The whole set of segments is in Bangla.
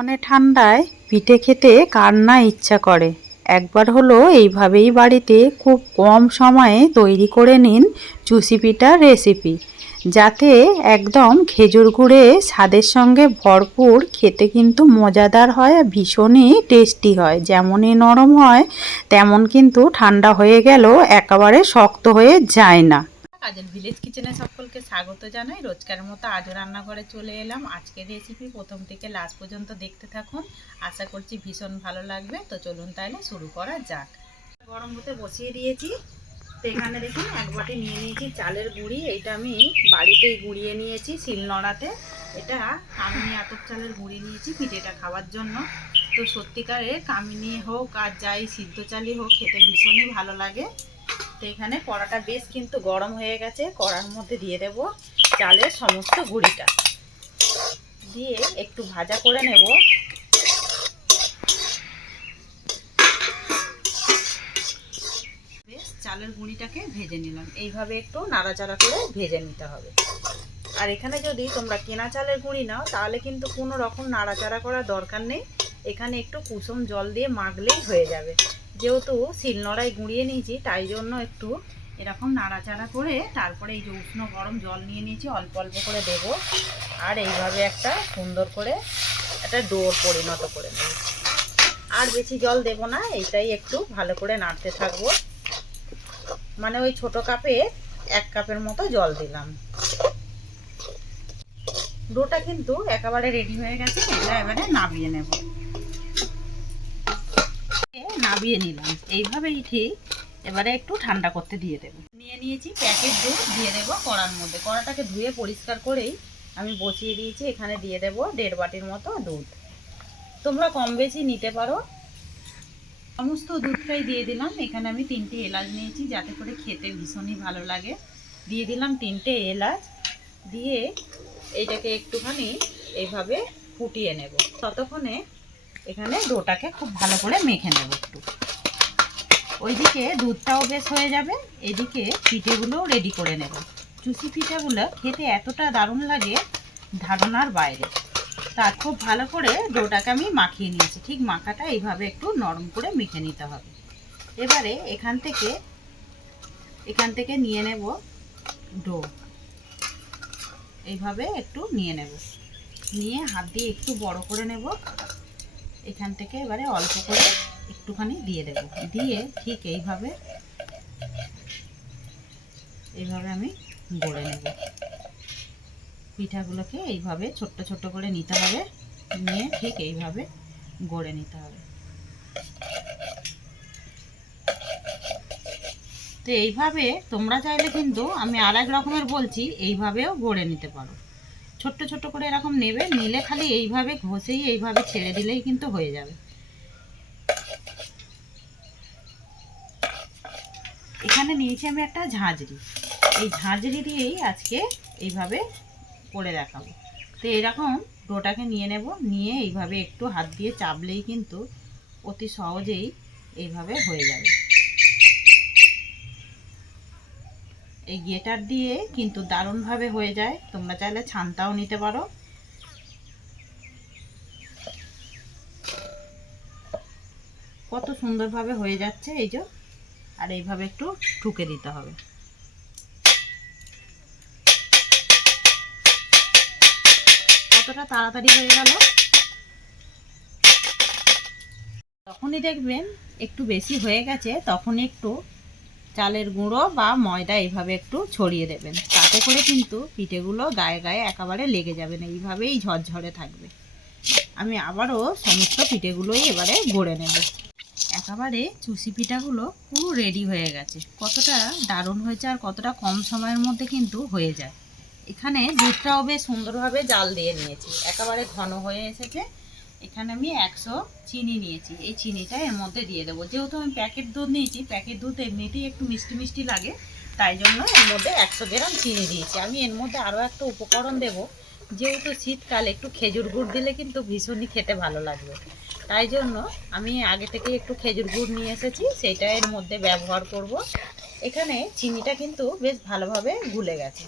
অনেক ঠান্ডায় পিঠে খেতে কার না ইচ্ছা করে। একবার হলো এইভাবেই বাড়িতে খুব কম সময়ে তৈরি করে নিন চুষি পিঠার রেসিপি, যাতে একদম খেজুর গুড়ে স্বাদের সঙ্গে ভরপুর, খেতে কিন্তু মজাদার হয় আর ভীষণই টেস্টি হয়। যেমনই নরম হয় তেমন কিন্তু ঠান্ডা হয়ে গেলেও একেবারে শক্ত হয়ে যায় না। কাজের ভিলেজ কিচেনে সকলকে স্বাগত জানাই। রোজকার মতো আজও রান্নাঘরে চলে এলাম। আজকের রেসিপি প্রথম থেকে লাস্ট পর্যন্ত দেখতে থাকুন, আশা করছি ভীষণ ভালো লাগবে। তো চলুন তাহলে শুরু করা যাক। গরম হতে বসিয়ে দিয়েছি। তো এখানে দেখুন এক বাটি নিয়ে নিয়েছি চালের গুঁড়ি। এইটা আমি বাড়িতেই গুঁড়িয়ে নিয়েছি শিলনোড়াতে। এটা কামিনী আতপ চালের গুঁড়ি নিয়েছি পিঠেটা খাওয়ার জন্য। তো সত্যিকারের কামিনী হোক আর যাই সিদ্ধ চালই হোক, খেতে ভীষণই ভালো লাগে। তো এখানে কড়াটা বেশ কিন্তু গরম হয়ে গেছে। কড়ার মধ্যে দিয়ে দেব চালের সমস্ত গুঁড়িটা, দিয়ে একটু ভাজা করে নেব। বেশ চালের গুঁড়িটাকে ভেজে নিলাম, এইভাবে একটু নাড়াচাড়া করে ভেজে নিতে হবে। আর এখানে যদি তোমরা কেনা চালের গুঁড়ি নাও তাহলে কিন্তু কোনো রকম নাড়াচাড়া করার দরকার নেই। এখানে একটু কুসুম জল দিয়ে মাখলেই হয়ে যাবে। যেহেতু শিলনোড়ায় গুঁড়িয়ে নিয়েছি তাই জন্য একটু এরকম নাড়াচাড়া করে তারপরে এই যে উষ্ণ গরম জল নিয়ে নিয়েছি, অল্প অল্প করে দেব। আর এইভাবে একটা সুন্দর করে একটা ডোর পরিণত করে নেব। আর বেশি জল দেব না, এইটাই একটু ভালো করে নাড়তে থাকবো। মানে ওই ছোট কাপে 1 কাপের মতো জল দিলাম। ডোটা কিন্তু একেবারে রেডি হয়ে গেছে। এটা এবারে নামিয়ে নেব। নামিয়ে নিলাম, এইভাবেই ঠিক। এবারে একটু ঠান্ডা করতে দিয়ে দেব। নিয়ে নিয়েছি প্যাকেট দুধ, দিয়ে দেব কড়ার মধ্যে। কড়াটাকে ধুয়ে পরিষ্কার করেই আমি বসিয়ে দিয়েছি। এখানে দিয়ে দেব 1.5 বাটির মতো দুধ। তোমরা কম বেশি নিতে পারো। সমস্ত দুধটাই দিয়ে দিলাম। এখানে আমি 3টে এলাচ নিয়েছি, যাতে করে খেতে ভীষণই ভালো লাগে। দিয়ে দিলাম 3টে এলাচ। দিয়ে এইটাকে একটুখানি এইভাবে ফুটিয়ে নেব। ততক্ষণে এখানে ডোটাকে খুব ভালো করে মেখে নেব একটু। ওইদিকে দুধটাও বেশ হয়ে যাবে, এদিকে পিঠেগুলোও রেডি করে নেব। চুষি পিঠেগুলো খেতে এতটা দারুণ লাগে ধারণার বাইরে। তা খুব ভালো করে ডোটাকে আমি মাখিয়ে নিয়েছি। ঠিক মাখাটা এইভাবে একটু নরম করে মেখে নিতে হবে। এবারে এখান থেকে নিয়ে নেব ডো। এইভাবে একটু নিয়ে নেব, নিয়ে হাত দিয়ে একটু বড় করে নেব। এখান থেকে এবারে অল্প করে একটুখানি দিয়ে দেব। দিয়ে ঠিক এইভাবে আমি গড়ে নেব। পিঠাগুলোকে এইভাবে ছোট্ট ছোট্ট করে নিতে হবে, নিয়ে ঠিক এইভাবে গড়ে নিতে হবে। তো এইভাবে তোমরা চাইলে কিন্তু আমি আর এক রকমের বলছি, এইভাবেও গড়ে নিতে পারো। ছোট্ট ছোট্ট করে এরকম নেবে, নিলে খালি এইভাবে ঘষেই এইভাবে ছেড়ে দিলেই কিন্তু হয়ে যাবে। এখানে নিয়েছি আমি একটা ঝাঁঝরি। এই ঝাঁঝরি দিয়েই আজকে এইভাবে করে দেখাবো। তো এরকম ডোটাকে নিয়ে নেব, নিয়ে এইভাবে একটু হাত দিয়ে চাপলেই কিন্তু অতি সহজেই এইভাবে হয়ে যাবে। এই গেটার দিয়ে কিন্তু দারুণভাবে হয়ে যায়। তোমরা চাইলে ছানটাও নিতে পারো। কত সুন্দরভাবে হয়ে যাচ্ছে এই যে। আর এইভাবে একটু ঠুকে দিতে হবে। কতটা তাড়াতাড়ি হয়ে গেল। তখনই দেখবেন একটু বেশি হয়ে গেছে, তখন একটু চালের গুঁড়ো বা ময়দা এইভাবে একটু ছড়িয়ে দেবেন। তাতে করে কিন্তু পিঠেগুলো গায়ে গায়ে একেবারে লেগে যাবে না, এইভাবেই ঝরঝরে থাকবে। আমি আবারও সমস্ত পিঠেগুলোই এবারে গড়ে নেব। একেবারে চুষি পিঠাগুলো পুরো রেডি হয়ে গেছে। কতটা দারুণ হয়েছে আর কতটা কম সময়ের মধ্যে কিন্তু হয়ে যায়। এখানে দুধটাও বেশ সুন্দরভাবে জাল দিয়ে নিয়েছি, একেবারে ঘন হয়ে এসেছে। এখানে আমি 100 চিনি নিয়েছি। এই চিনিটা এর মধ্যে দিয়ে দেবো। যেহেতু আমি প্যাকেট দুধ নিয়েছি, প্যাকেট দুধ এমনিতেই একটু মিষ্টি মিষ্টি লাগে, তাই জন্য এর মধ্যে 100 গ্রাম চিনি দিয়েছি। আমি এর মধ্যে আরও একটা উপকরণ দেব। যেহেতু শীতকালে একটু খেজুর গুড় দিলে কিন্তু ভীষণই খেতে ভালো লাগবে। তাই জন্য আমি আগে থেকে একটু খেজুর গুড় নিয়ে এসেছি, সেইটা এর মধ্যে ব্যবহার করব। এখানে চিনিটা কিন্তু বেশ ভালোভাবে গুলে গেছে।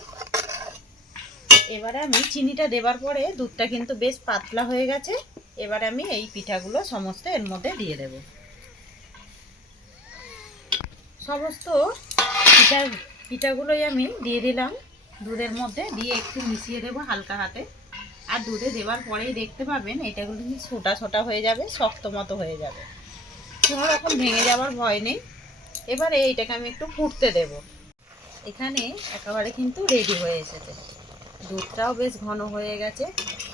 এবারে আমি চিনিটা দেবার পরে দুধটা কিন্তু বেশ পাতলা হয়ে গেছে। এবার আমি এই পিঠাগুলো সমস্ত এর মধ্যে দিয়ে দেব। সমস্ত পিঠাগুলোই আমি দিয়ে দিলাম দুধের মধ্যে, দিয়ে একটু মিশিয়ে দেবো হালকা হাতে। আর দুধে দেওয়ার পরেই দেখতে পাবেন এটাগুলো কিন্তু ছোটা ছোটা হয়ে যাবে, শক্ত মতো হয়ে যাবে, কোনো রকম ভেঙে যাওয়ার ভয় নেই। এবারে এইটাকে আমি একটু ফুটতে দেব। এখানে একেবারে কিন্তু রেডি হয়ে এসেছে, দুধটাও বেশ ঘন হয়ে গেছে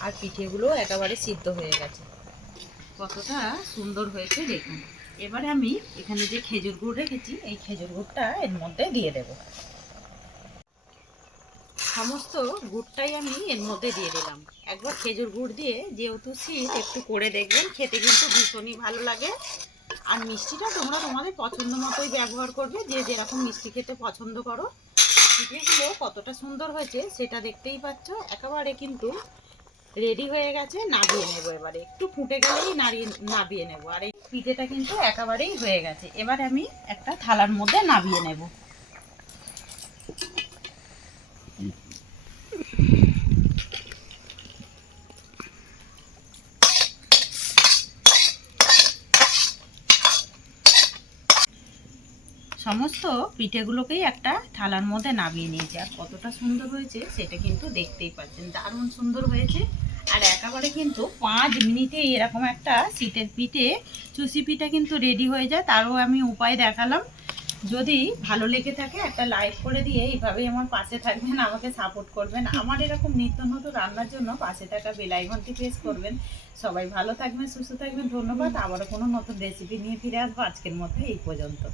আর পিঠেগুলোও একেবারে সিদ্ধ হয়ে গেছে। কতটা সুন্দর হয়েছে দেখুন। এবারে আমি এখানে যে খেজুর গুড় রেখেছি এই খেজুর গুড়টা এর মধ্যে দিয়ে দেব। সমস্ত গুড়টাই আমি এর মধ্যে দিয়ে দিলাম। একবার খেজুর গুড় দিয়ে যেহেতু শীত, একটু করে দেখবেন, খেতে কিন্তু ভীষণই ভালো লাগে। আর মিষ্টিটা তোমরা তোমাদের পছন্দ মতোই ব্যবহার করবে, যে যেরকম মিষ্টি খেতে পছন্দ করো। পিঠেগুলো কতটা সুন্দর হয়েছে সেটা দেখতেই পাচ্ছ। একেবারে কিন্তু রেডি হয়ে গেছে, নাবিয়ে নেবো। এবারে একটু ফুটে গেলেই নাবিয়ে নেবো। আর এই পিঠেটা কিন্তু একেবারেই হয়ে গেছে। এবারে আমি একটা থালার মধ্যে নাবিয়ে নেব। সমস্ত পিঠেগুলোকেই একটা থালার মধ্যে নামিয়ে নিয়েছি। আর কতটা সুন্দর হয়েছে সেটা কিন্তু দেখতেই পাচ্ছেন, দারুণ সুন্দর হয়েছে। আর একেবারে কিন্তু 5 মিনিটেই এরকম একটা শীতের পিঠে, চুষি পিঠা কিন্তু রেডি হয়ে যায়। তারও আমি উপায় দেখালাম। যদি ভালো লেগে থাকে একটা লাইক করে দিয়ে এইভাবেই আমার পাশে থাকবেন, আমাকে সাপোর্ট করবেন। আমার এরকম নিত্য নতুন রান্নার জন্য পাশে থাকা বেল আইকনটি প্রেস করবেন। সবাই ভালো থাকবেন, সুস্থ থাকবেন। ধন্যবাদ। আবারও কোনো নতুন রেসিপি নিয়ে ফিরে আসবো। আজকের মতো এই পর্যন্ত।